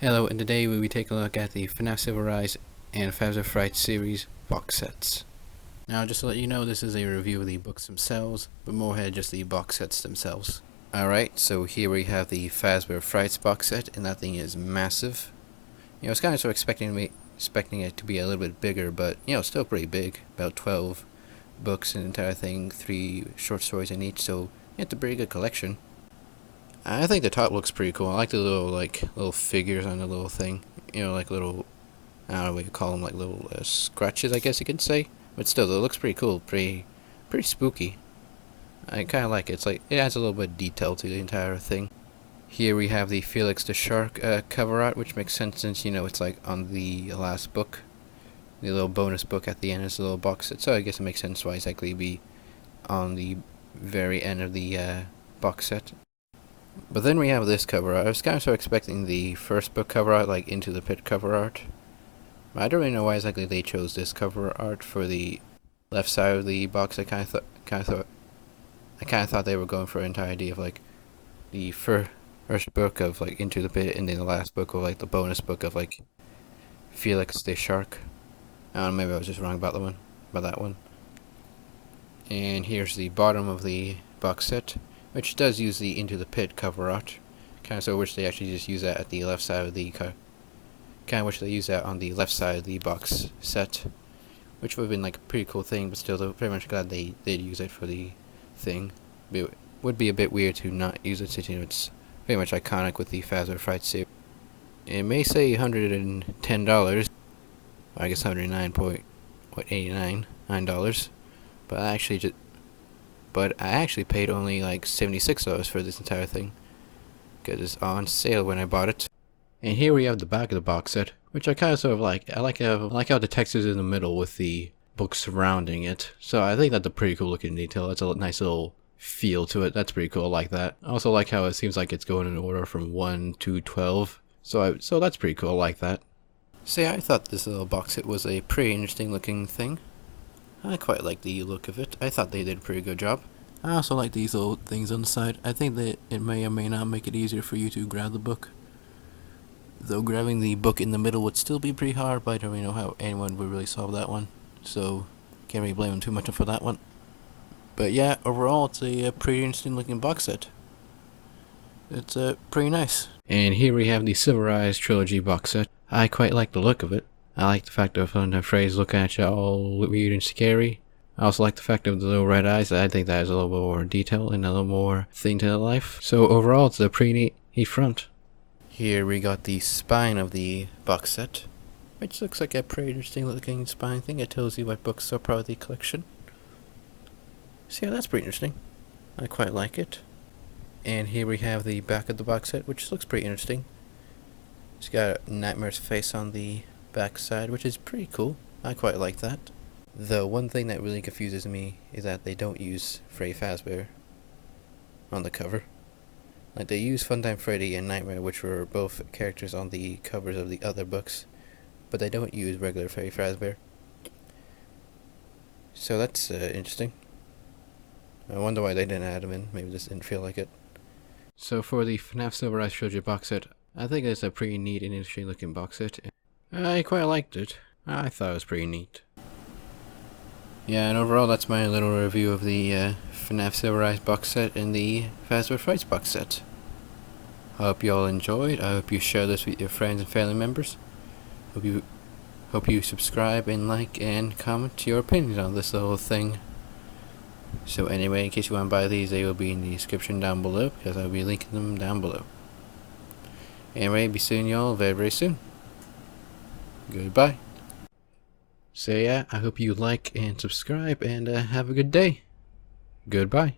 Hello, and today we'll be taking a look at the Fnaf Civil Rise and Fazbear Frights series box sets. Now, just to let you know, this is a review of the books themselves, but more had just the box sets themselves. Alright, so here we have the Fazbear Frights box set, and that thing is massive. I was kind of expecting it to be a little bit bigger, but still pretty big. About 12 books in the entire thing, 3 short stories in each, so it's a pretty good collection. I think the top looks pretty cool. I like the little figures on the little thing. Like little, I don't know what you call them, like little scratches, I guess you could say. But still, it looks pretty cool, pretty spooky. I kind of like it. It's like it adds a little bit of detail to the entire thing. Here we have the Felix the Shark cover art, which makes sense since it's like on the last book, the little bonus book at the end is a little box set. So I guess it makes sense why it's likely to be on the very end of the box set. But then we have this cover art. I was kind of expecting the first book cover art, like Into the Pit cover art. But I don't really know why exactly they chose this cover art for the left side of the box. I kind of thought they were going for an entire idea of like the first book of like Into the Pit, and then the last book of like the bonus book of like Felix the Shark. I don't know, maybe I was just wrong about that one. And here's the bottom of the box set, which does use the Into the Pit cover art. Kind of so wish they actually just use that at the left side of the kind of wish they used that on the left side of the box set, which would have been like a pretty cool thing. But still, they're very much glad they did use it for the thing. It would be a bit weird to not use it, since it's very much iconic with the Fazbear Frights series. It may say $110. I guess $109.89, but I actually paid only like $76 for this entire thing, because it's on sale when I bought it. And here we have the back of the box set, which I kind of sort of like. I like how the text is in the middle with the book surrounding it. So I think that's a pretty cool looking detail. That's a nice little feel to it. That's pretty cool. I like that. I also like how it seems like it's going in order from 1 to 12. So that's pretty cool. I like that. See, I thought this little box set was a pretty interesting looking thing. I quite like the look of it. I thought they did a pretty good job. I also like these little things on the side. I think that it may or may not make it easier for you to grab the book. Though grabbing the book in the middle would still be pretty hard, but I don't really know how anyone would really solve that one. So, can't really blame them too much for that one. But yeah, overall it's a pretty interesting looking box set. It's pretty nice. And here we have the Civil Rise trilogy box set. I quite like the look of it. I like the fact of the phrase looking at you all weird and scary. I also like the fact of the little red eyes. I think that has a little more detail and a little more thing to the life. So overall, it's a pretty neat front. Here we got the spine of the box set, which looks like a pretty interesting looking spine thing. It tells you what books are part of the collection. So yeah, that's pretty interesting. I quite like it. And here we have the back of the box set, which looks pretty interesting. It's got a Nightmare's face on the back side, which is pretty cool. I quite like that. The one thing that really confuses me is that they don't use Freddy Fazbear on the cover. Like, they use Funtime Freddy and Nightmare, which were both characters on the covers of the other books, but they don't use regular Freddy Fazbear. So that's interesting. I wonder why they didn't add him in. Maybe this didn't feel like it. So for the Fnaf Silver Rise Trilogy box set, I think it's a pretty neat and interesting looking box set. I quite liked it. I thought it was pretty neat. Yeah, and overall that's my little review of the Fnaf Silver Rise box set and the Fazbear Frights box set. I hope you all enjoyed. I hope you share this with your friends and family members. Hope you subscribe and like and comment your opinions on this little thing. So anyway, in case you want to buy these, they will be in the description down below, because I'll be linking them down below. Anyway, be seeing y'all very soon. Goodbye. So yeah, I hope you like and subscribe, and have a good day. Goodbye.